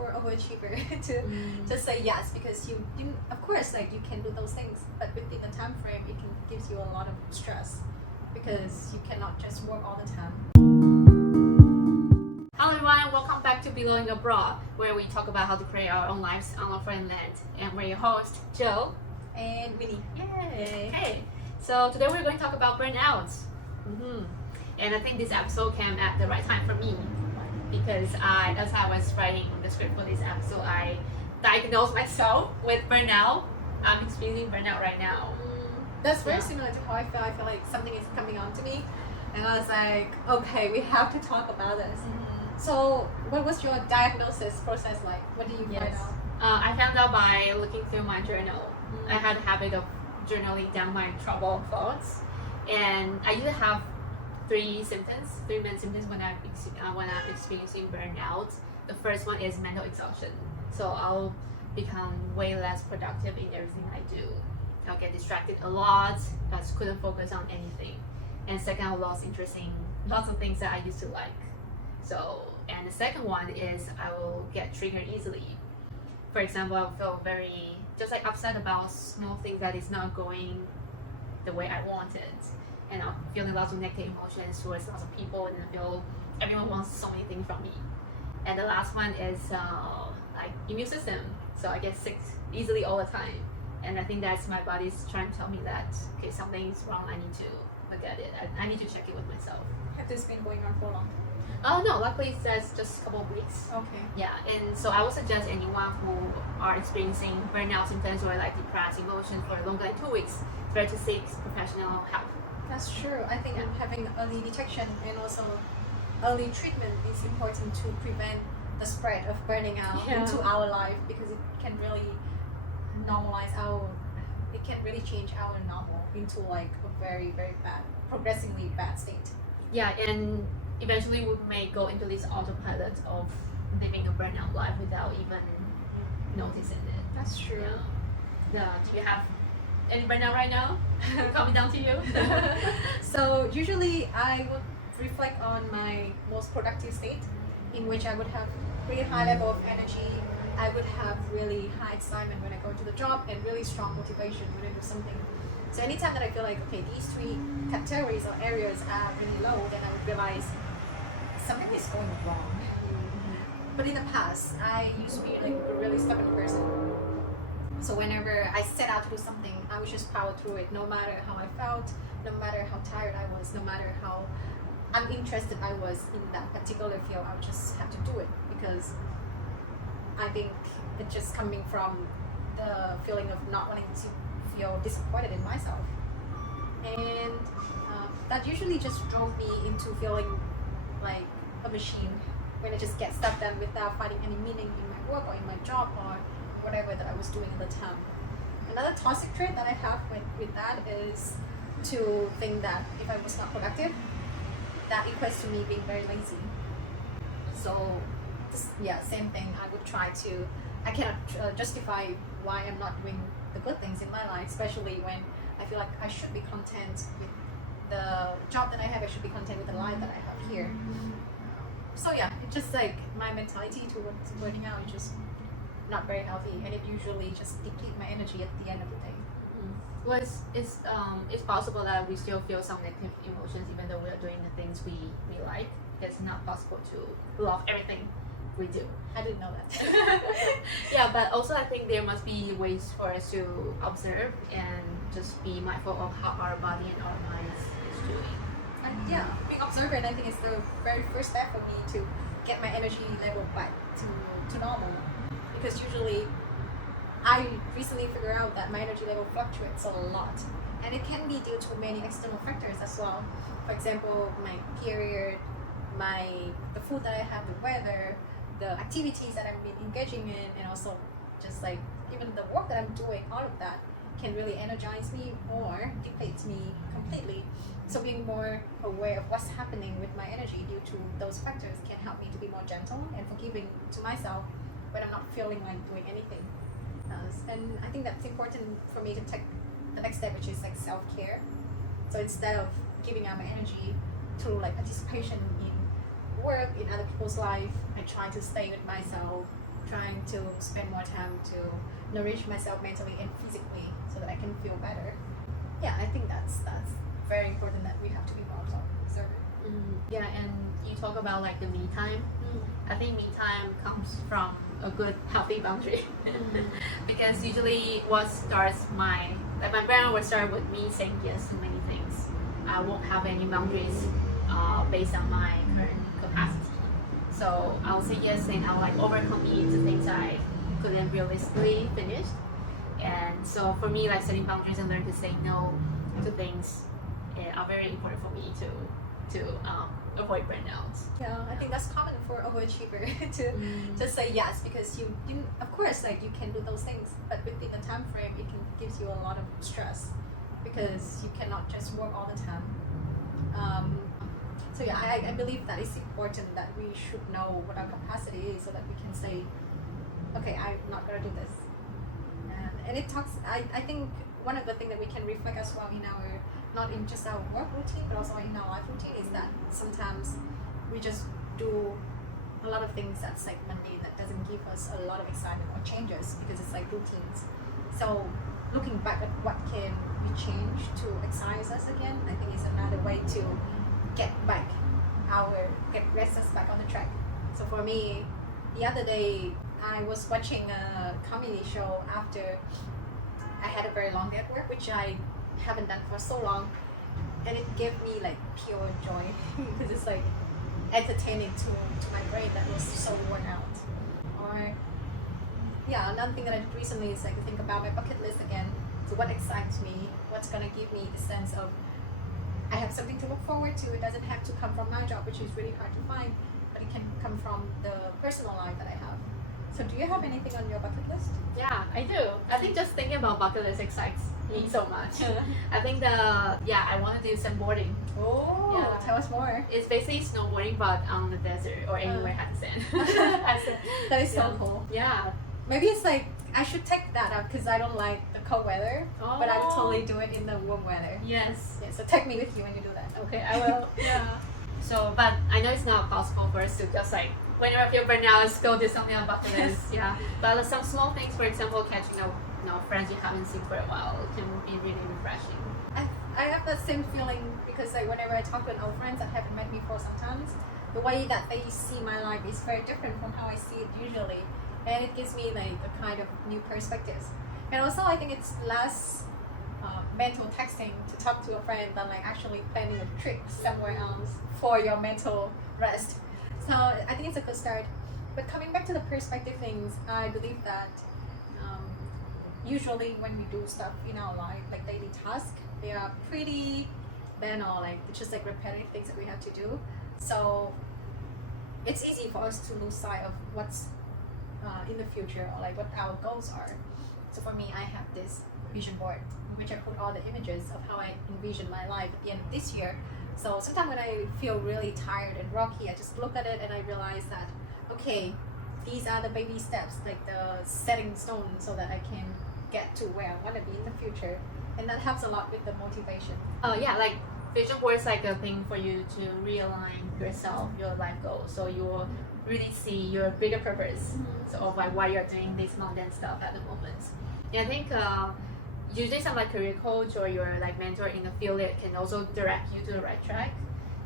for overachiever to just say yes, because you of course like you can do those things, but within the time frame it gives you a lot of stress because you cannot just work all the time. Hello everyone, welcome back to Belonging Abroad, where we talk about how to create our own lives on a foreign land. And we're your host, Jill And Winnie. Yay! Hey, so today we're going to talk about burnout. And I think this episode came at the right time for me because as I was writing the script for this episode, I diagnosed myself with burnout. I'm experiencing burnout right now. That's very similar to how I feel. I feel like something is coming on to me, and I was like, okay, we have to talk about this. So, what was your diagnosis process like? What did you find out? I found out by looking through my journal. I had a habit of journaling down my troubled thoughts, and I usually have three main symptoms when I'm experiencing burnout. The first one is mental exhaustion. So I'll become way less productive in everything I do. I'll get distracted a lot, but couldn't focus on anything. And second, I lost interest in lots of things that I used to like. And the second one is I will get triggered easily. For example, I'll feel very just like upset about small things that is not going the way I wanted. And I'm feeling lots of negative emotions towards lots of people, and I feel everyone wants so many things from me. And the last one is like immune system. So I get sick easily all the time. And I think that's my body's trying to tell me that, okay, something's wrong, I need to look at it. I need to check it with myself. Have this been going on for long? Oh no, luckily it's just a couple of weeks. Okay. Yeah, and so I would suggest anyone who are experiencing burnout symptoms or like depressed emotions for longer than 2 weeks, try to seek professional help. That's true. I think having early detection and also early treatment is important to prevent the spread of burning out into our life, because it can really it can really change our normal into like a very, very bad, progressively bad state. Yeah, and eventually we may go into this autopilot of living a burnout life without even noticing it. That's true. Yeah. Do you have any burnout right now? Coming down to you? So usually I would reflect on my most productive state, in which I would have really high level of energy. I would have really high excitement when I go to the job and really strong motivation when I do something. So anytime that I feel like, okay, these three categories or areas are really low, then I would realize something is going wrong. But in the past, I used to be like a really stubborn person. So whenever I set out to do something, I would just power through it, no matter how I felt, no matter how tired I was, no matter how uninterested I was in that particular field. I would just have to do it, because I think it's just coming from the feeling of not wanting to feel disappointed in myself. And that usually just drove me into feeling like a machine when I just get stuff done without finding any meaning in my work or in my job or whatever that I was doing at the time. Another toxic trait that I have with that is to think that if I was not productive, that equates to me being very lazy. So same thing. I cannot justify why I'm not doing the good things in my life, especially when I feel like I should be content with the job that I have. I should be content with the life that I have here. So it's just like my mentality towards burning out is just not very healthy, and it usually just depletes my energy at the end of the day. Well, it's possible that we still feel some negative emotions even though we're doing the things we like. It's not possible to love everything we do. I didn't know that. Yeah, but also I think there must be ways for us to observe and just be mindful of how our body and our minds is doing. And being observant, I think, is the very first step for me to get my energy level back to normal. Because usually I recently figured out that my energy level fluctuates a lot, and it can be due to many external factors as well. For example, my period, the food that I have, the weather, the activities that I'm engaging in, and also just like even the work that I'm doing. All of that can really energize me or deplete me completely. So being more aware of what's happening with my energy due to those factors can help me to be more gentle and forgiving to myself when I'm not feeling like doing anything. And I think that's important for me to take the next step, which is like self-care. So instead of giving out my energy through like participation in work, in other people's life, I try to stay with myself trying to spend more time to nourish myself mentally and physically so that I can feel better. Yeah, I think that's very important that we have to be more observant. Yeah, and you talk about like the me time. I think me time comes from a good healthy boundary because usually what starts my burnout will start with me saying yes to many things. I won't have any boundaries based on my current capacity. So I'll say yes and I'll like overcommit to things I couldn't realistically finish. And so for me, like setting boundaries and learn to say no to things are very important for me to avoid burnout. Yeah, I think that's common for overachiever to say yes, because you of course like you can do those things, but within the time frame it gives you a lot of stress because you cannot just work all the time. So yeah, I believe that it's important that we should know what our capacity is so that we can say, okay, I'm not gonna do this. And it talks. I think one of the things that we can reflect as well in our, not in just our work routine, but also in our life routine, is that sometimes we just do a lot of things that's like mundane, that doesn't give us a lot of excitement or changes because it's like routines. So looking back at what can we change to excite us again, I think is another way to get us back on the track. So for me, the other day I was watching a comedy show after I had a very long day at work, which I haven't done for so long, and it gave me like pure joy because it's like entertaining to my brain that was so worn out. Or yeah, another thing that I did recently is like to think about my bucket list again. So what excites me, what's gonna give me the sense of I have something to look forward to. It doesn't have to come from my job, which is really hard to find, but it can come from the personal life that I have. So do you have anything on your bucket list? Yeah, I do. I think just thinking about bucket list excites me so much. I think I want to do snowboarding. Oh, yeah. Tell us more. It's basically snowboarding but on the desert or anywhere has sand. That is so cool. Yeah. Maybe it's like I should take that up because I don't like the cold weather, but I would totally do it in the warm weather. Yes. Yeah, so take me with you when you do that. Okay, I will. Yeah. So, but I know it's not possible for us to just like whenever I feel burnt out, let's go do something on bucket list. Yeah. But some small things, for example, catching up, friends you haven't seen for a while can be really refreshing. I have that same feeling because like whenever I talk to an old friends that haven't met me for sometimes, the way that they see my life is very different from how I see it usually, and it gives me like a kind of new perspectives. And also I think it's less mental texting to talk to a friend than like actually planning a trip somewhere else for your mental rest. So I think it's a good start. But coming back to the perspective things, I believe that usually when we do stuff in our life, like daily tasks, they are pretty banal, like it's just like repetitive things that we have to do. So it's easy for us to lose sight of what's in the future or like what our goals are. So for me, I have this vision board in which I put all the images of how I envision my life at the end of this year. So sometimes when I feel really tired and rocky, I just look at it and I realize that, okay, these are the baby steps, like the setting stone so that I can get to where I want to be in the future. And that helps a lot with the motivation. Yeah, like vision board is like a thing for you to realign yourself, your life goals. So you will really see your bigger purpose. So of like why you're doing this mundane stuff at the moment. Yeah, I think usually some like career coach or your like mentor in the field that can also direct you to the right track.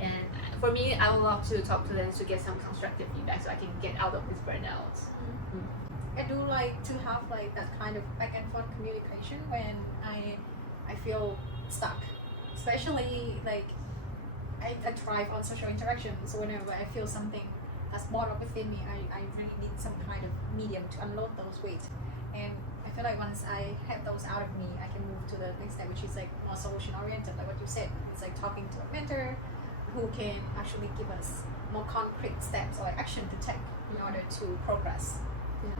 And for me, I would love to talk to them to get some constructive feedback so I can get out of this burnout. I do like to have like that kind of back and forth communication when I feel stuck, especially like I thrive on social interaction. So whenever I feel something that's bottled up within me, I really need some kind of medium to unload those weight. And I feel like once I have those out of me, I can move to the next step, which is like more solution oriented, like what you said. It's like talking to a mentor who can actually give us more concrete steps or action to take in order to progress. Yeah.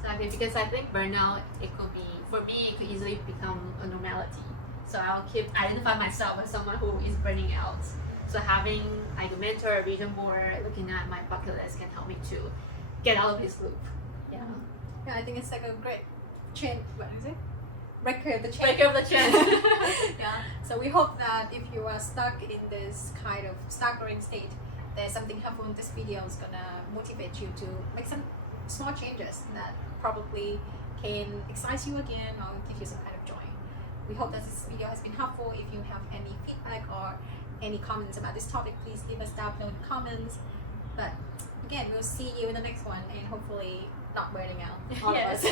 Exactly, because I think burnout, it could be, for me, it could easily become a normality. So I'll keep identify myself as someone who is burning out. So having like a mentor, a vision board, looking at my bucket list can help me to get out of this loop. Yeah. Yeah, I think it's like a great chain. What is it? Breaker of the chain. Breaker of the chain. Yeah. So we hope that if you are stuck in this kind of staggering state, there's something helpful in this video is gonna motivate you to make some small changes that probably can excite you again or give you some kind of joy. We hope that this video has been helpful. If you have any feedback or any comments about this topic, please leave us down below in the comments. But again, we'll see you in the next one, and hopefully not burning out all of us.